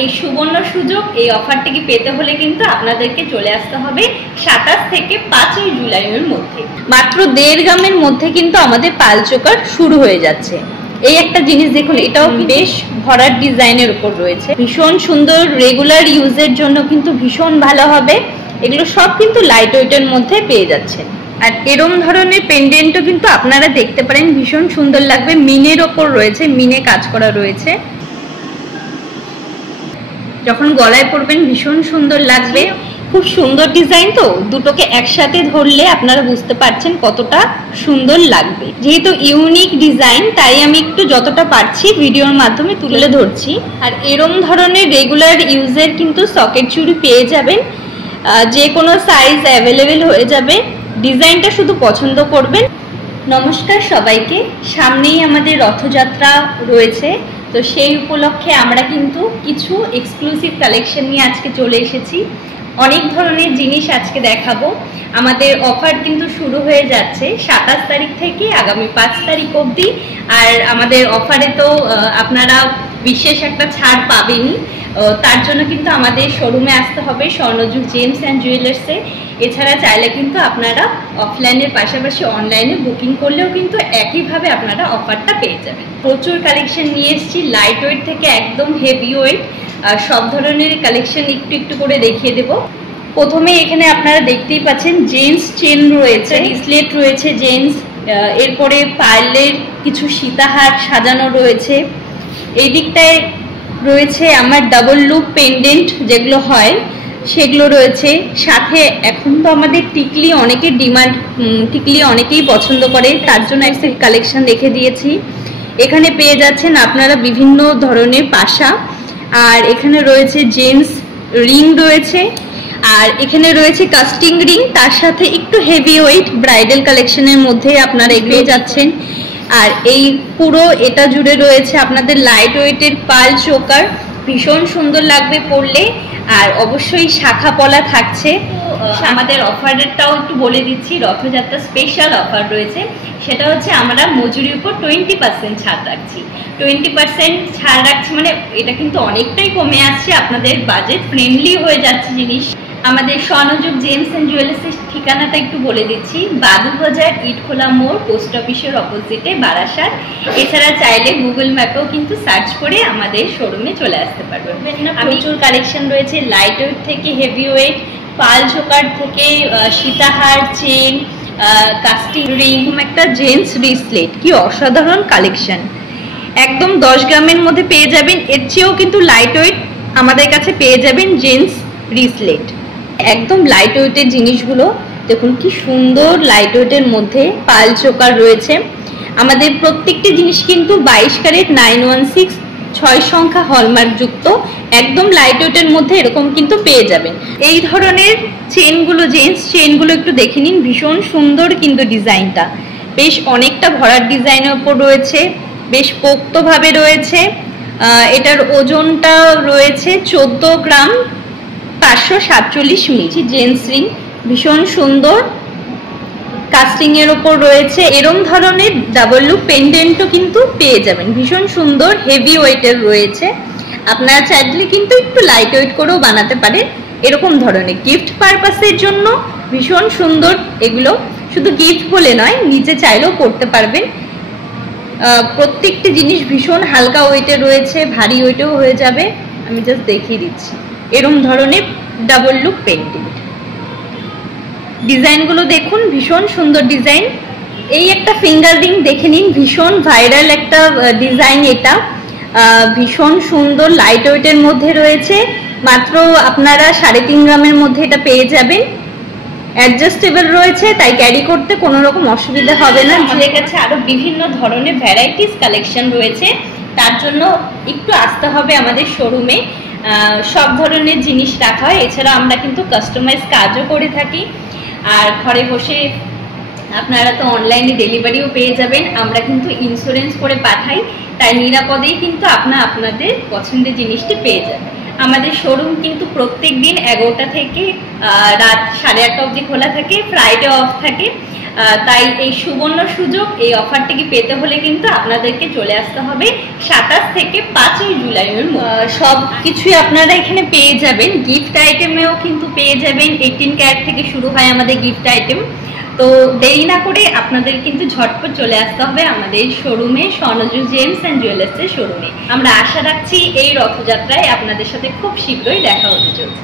এই সুবর্ণ সুযোগ, এই অফারটিকে পেতে হলে কিন্তু আপনাদেরকে চলে আসতে হবে 27 থেকে 5ই জুলাইয়ের মধ্যে। মাত্র 1.5 গ্রামের মধ্যে কিন্তু আমাদের পাল চোকার শুরু হয়ে যাচ্ছে। এই একটা জিনিস দেখুন, এটাও বেশ ভরাট ডিজাইনের উপর রয়েছে, ভীষণ সুন্দর, রেগুলার ইউজের জন্য কিন্তু ভীষণ ভালো হবে। এগুলো সব কিন্তু লাইট ওয়েটের মধ্যে পেয়ে যাচ্ছেন। আর এরম ধরনের পেন্ডেন্টও কিন্তু আপনারা দেখতে পারেন, ভীষণ সুন্দর লাগবে। মিনের ওপর রয়েছে, মিনে কাজ করা রয়েছে, যখন গলায় পরবেন ভীষণ সুন্দর লাগবে। খুব সুন্দর ডিজাইন, তো দুটোকে একসাথে ধরলে আপনারা বুঝতে পারছেন কতটা সুন্দর লাগবে। যেহেতু ইউনিক ডিজাইন, তাই আমি একটু যতটা পারছি ভিডিওর মাধ্যমে তুলে ধরছি। আর এরম ধরনের রেগুলার ইউজের কিন্তু সকেট চুড়ি পেয়ে যাবেন, যে কোনো সাইজ অ্যাভেলেবেল হয়ে যাবে। ডিজাইনটা শুধু পছন্দ করবেন। নমস্কার সবাইকে, সামনেই আমাদের রথযাত্রা রয়েছে, তো সেই উপলক্ষে আমরা কিন্তু কিছু এক্সক্লুসিভ কালেকশন নিয়ে আজকে চলে এসেছি। অনেক ধরনের জিনিস আজকে দেখাবো। আমাদের অফার কিন্তু শুরু হয়ে যাচ্ছে 27 তারিখ থেকে আগামী 5 তারিখ অবধি। আর আমাদের অফারে তো আপনারা বিশেষ একটা ছাড় পাবেনই, তার জন্য কিন্তু আমাদের শোরুমে আসতে হবে, স্বর্ণযুগ জেমস অ্যান্ড জুয়েলার্সে। এছাড়া চাইলে কিন্তু আপনারা অফলাইনের পাশাপাশি অনলাইনে বুকিং করলেও কিন্তু একইভাবে আপনারা অফারটা পেয়ে যাবেন। প্রচুর কালেকশন নিয়ে এসেছি, লাইট ওয়েট থেকে একদম হেভি ওয়েট, সব ধরনের কালেকশন একটু একটু করে দেখিয়ে দেব। প্রথমে এখানে আপনারা দেখতেই পাচ্ছেন জেন্টস চেন রয়েছে, ব্রেসলেট রয়েছে জেন্টস, এরপরে পার্লের কিছু সীতাহার সাজানো রয়েছে। এই দিকটায় রয়েছে আমার ডাবল লুপ পেন্ডেন্ট যেগুলো হয় সেগুলো রয়েছে। সাথে এখন তো আমাদের টিকলি অনেকের ডিমান্ড, টিকলি অনেকেই পছন্দ করে, তার জন্য একটা কালেকশন রেখে দিয়েছি। এখানে পেয়ে যাচ্ছেন আপনারা বিভিন্ন ধরনের পাশা, আর এখানে রয়েছে জেন্টস রিং রয়েছে, আর এখানে রয়েছে কাস্টিং রিং, তার সাথে একটু হেভি ওয়েট ব্রাইডাল কালেকশনের মধ্যে আপনারা পেয়ে যাচ্ছেন। আর এই পুরো এটা জুড়ে রয়েছে আপনাদের লাইট ওয়েটের পাল চোকার, ভীষণ সুন্দর লাগবে পরলে। আর অবশ্যই শাখা পলা থাকছে। আমাদের অফারটাও একটু বলে দিচ্ছি, রথযাত্রা স্পেশাল অফার রয়েছে, সেটা হচ্ছে আমরা মজুরির উপর 20% ছাড় রাখছি। 20% ছাড় রাখছি মানে এটা কিন্তু অনেকটাই কমে আসছে, আপনাদের বাজেট ফ্রেন্ডলি হয়ে যাচ্ছে জিনিস। আমাদের স্বর্ণযুগ জেমস অ্যান্ড জুয়েলার্সের ঠিকানাটা একটু বলে দিচ্ছি, বাদুবাজার ইটখোলা মোড়, পোস্ট অফিসের অপোজিটে, বারাসাত। এছাড়া চাইলে গুগল ম্যাপেও কিন্তু সার্চ করে আমাদের শোরুমে চলে আসতে পারবেন। প্রচুর কালেকশন রয়েছে, লাইট ওয়েট থেকে হেভি ওয়েট, পাল চোকার থেকে সীতাহার, চেন, কাস্টিং রিং, একটা জেন্টস ব্রেসলেট, কি অসাধারণ কালেকশন। একদম 10 গ্রামের মধ্যে পেয়ে যাবেন। এর চেয়েও কিন্তু লাইট ওয়েট আমাদের কাছে পেয়ে যাবেন জেন্টস ব্রেসলেট। একদম লাইট ওয়েটের জিনিসগুলো দেখুন, কি সুন্দর লাইট ওয়েটের মধ্যে পাল চোকার রয়েছে। আমাদের প্রত্যেকটি জিনিস কিন্তু 22 ক্যারেট 916 6 সংখ্যা হলমার্ক যুক্ত, একদম লাইট ওয়েটের মধ্যে এরকম কিন্তু পেয়ে যাবেন। এই ধরনের চেনগুলো, জেন্টস চেনগুলো একটু দেখে নিন, ভীষণ সুন্দর কিন্তু ডিজাইনটা, বেশ অনেকটা ভরাট ডিজাইনের উপর রয়েছে, বেশ পোক্তভাবে রয়েছে। এটার ওজনটা রয়েছে 14 গ্রাম 547 মিলি। জেন্টস রিং ভীষণ সুন্দর, কাস্টিং এর উপর রয়েছে। এরম ধরনের ডাবল লুপ পেন্ডেন্টও কিন্তু পেয়ে যাবেন, ভীষণ সুন্দর হেভি ওয়েটের রয়েছে। আপনারা চাইলে কিন্তু একটু লাইট ওয়েট করেও বানাতে পারেন। এরকম ধরনের গিফট পারপাসের জন্য ভীষণ সুন্দর এগুলো, শুধু গিফট বলে নয়, নিচে চাইলেও পড়তে পারবেন। প্রত্যেকটি জিনিস ভীষণ হালকা ওয়েটের রয়েছে, ভারী ওয়েটেও হয়ে যাবে। আমি জাস্ট দেখিয়ে দিচ্ছি এরম ধরনের ডাবল লুপ পেন্ডেন্ট। ডিজাইনগুলো দেখুন, ভীষণ সুন্দর ডিজাইন। এই একটা ফিঙ্গার রিং দেখে নিন, ভীষণ ভাইরাল একটা ডিজাইন। এটা ভীষণ সুন্দর লাইট ওয়েটের মধ্যে রয়েছে, মাত্র আপনারা 3.5 গ্রামের মধ্যে এটা পেয়ে যাবেন। অ্যাডজাস্টেবল রয়েছে, তাই ক্যারি করতে কোনো রকম অসুবিধা হবে না। আমাদের কাছে আরো বিভিন্ন ধরনের ভ্যারাইটিস কালেকশন রয়েছে, তার জন্য একটু আসতে হবে আমাদের শোরুমে। সব ধরনের জিনিস রাখা হয়, এছাড়া আমরা কিন্তু কাস্টমাইজ কাজও করে থাকি। আর ঘরে বসে আপনারা তো অনলাইনে ডেলিভারিও পেয়ে যাবেন, আমরা কিন্তু ইন্স্যুরেন্স করে পাঠাই, তাই নিরাপদেই কিন্তু আপনাদের পছন্দের জিনিসটি পেয়ে যাবেন। আমাদের শোরুম কিন্তু প্রত্যেক দিন 11টা থেকে রাত 8:30 অবধি খোলা থাকে, ফ্রাইডে অফ থাকে। তাই এই সুবর্ণ সুযোগ, এই অফারটিকে পেতে হলে কিন্তু আপনাদেরকে চলে আসতে হবে 27 থেকে 5ই জুলাইয়ের মধ্যে। সব কিছুই আপনারা এখানে পেয়ে যাবেন, গিফট আইটেমেও কিন্তু পেয়ে যাবেন। 18 ক্যারেট থেকে শুরু হয় আমাদের গিফট আইটেম। তো দেরি না করে আপনাদের কিন্তু ঝটপট চলে আসতে হবে আমাদের শোরুমে, স্বর্ণজুয়েল জেমস অ্যান্ড জুয়েলার্সের শোরুমে। আমরা আশা রাখছি এই রথযাত্রায় আপনাদের সাথে খুব শীঘ্রই দেখা হতে চলছে।